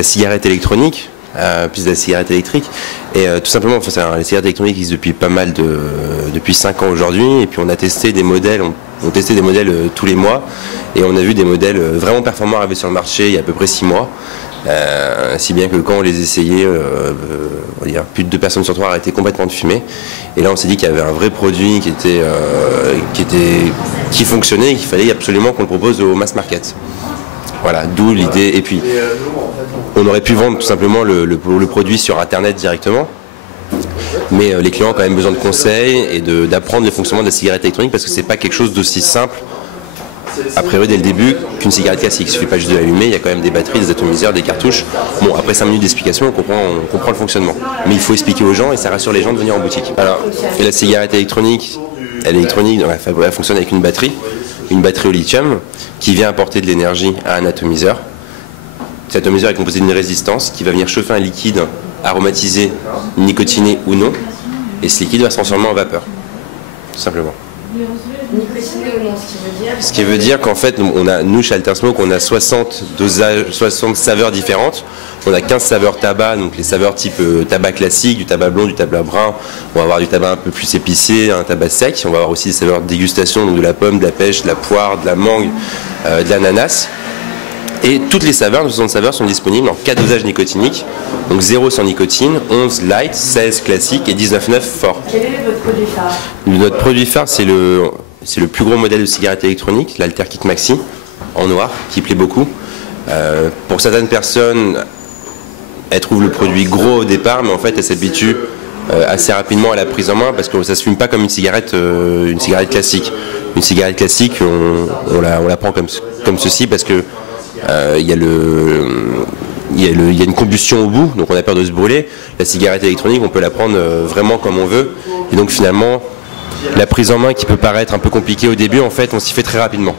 la cigarette électronique, plus de la cigarette électrique. Et tout simplement, enfin, les cigarettes électroniques existent depuis 5 ans aujourd'hui. Et puis on a testé des modèles, on testait des modèles tous les mois. Et on a vu des modèles vraiment performants arriver sur le marché il y a à peu près 6 mois. Si bien que quand on les essayait, on va dire, plus de 2 personnes sur 3 arrêtaient complètement de fumer. Et là on s'est dit qu'il y avait un vrai produit qui fonctionnait et qu'il fallait absolument qu'on le propose au mass market. Voilà, d'où l'idée. Et puis on aurait pu vendre tout simplement le produit sur internet directement. Mais les clients ont quand même besoin de conseils et d'apprendre le fonctionnement de la cigarette électronique parce que c'est pas quelque chose d'aussi simple a priori dès le début qu'une cigarette classique. Il ne suffit pas juste de l'allumer, il y a quand même des batteries, des atomiseurs, des cartouches. Bon, après 5 minutes d'explication, on comprend le fonctionnement. Mais il faut expliquer aux gens et ça rassure les gens de venir en boutique. Alors, et la cigarette électronique, elle fonctionne avec une batterie au lithium qui vient apporter de l'énergie à un atomiseur. Cet atomiseur est composé d'une résistance qui va venir chauffer un liquide aromatisé, nicotiné ou non, et ce liquide va se transformer en vapeur, tout simplement. Nicotiné ou non, ce qui veut dire qu'en fait, nous chez Altersmoke, on a 60 saveurs différentes. On a 15 saveurs tabac, donc les saveurs type tabac classique, du tabac blond, du tabac brun. On va avoir du tabac un peu plus épicé, un tabac sec. On va avoir aussi des saveurs de dégustation, donc de la pomme, de la pêche, de la poire, de la mangue, de l'ananas. Et toutes les saveurs, nos 60 saveurs, sont disponibles en 4 dosages nicotiniques. Donc 0 sans nicotine, 11 light, 16 classique et 19,9 fort. Quel est votre produit phare? Notre produit phare, c'est le plus gros modèle de cigarette électronique, l'Alterkick Maxi, en noir, qui plaît beaucoup. Pour certaines personnes, elles trouvent le produit gros au départ, mais en fait, elles s'habituent assez rapidement à la prise en main parce que ça ne se fume pas comme une cigarette classique. Une cigarette classique, on la prend comme ceci parce que il y a une combustion au bout, donc on a peur de se brûler. La cigarette électronique, on peut la prendre vraiment comme on veut. Et donc finalement, la prise en main qui peut paraître un peu compliquée au début, en fait, on s'y fait très rapidement.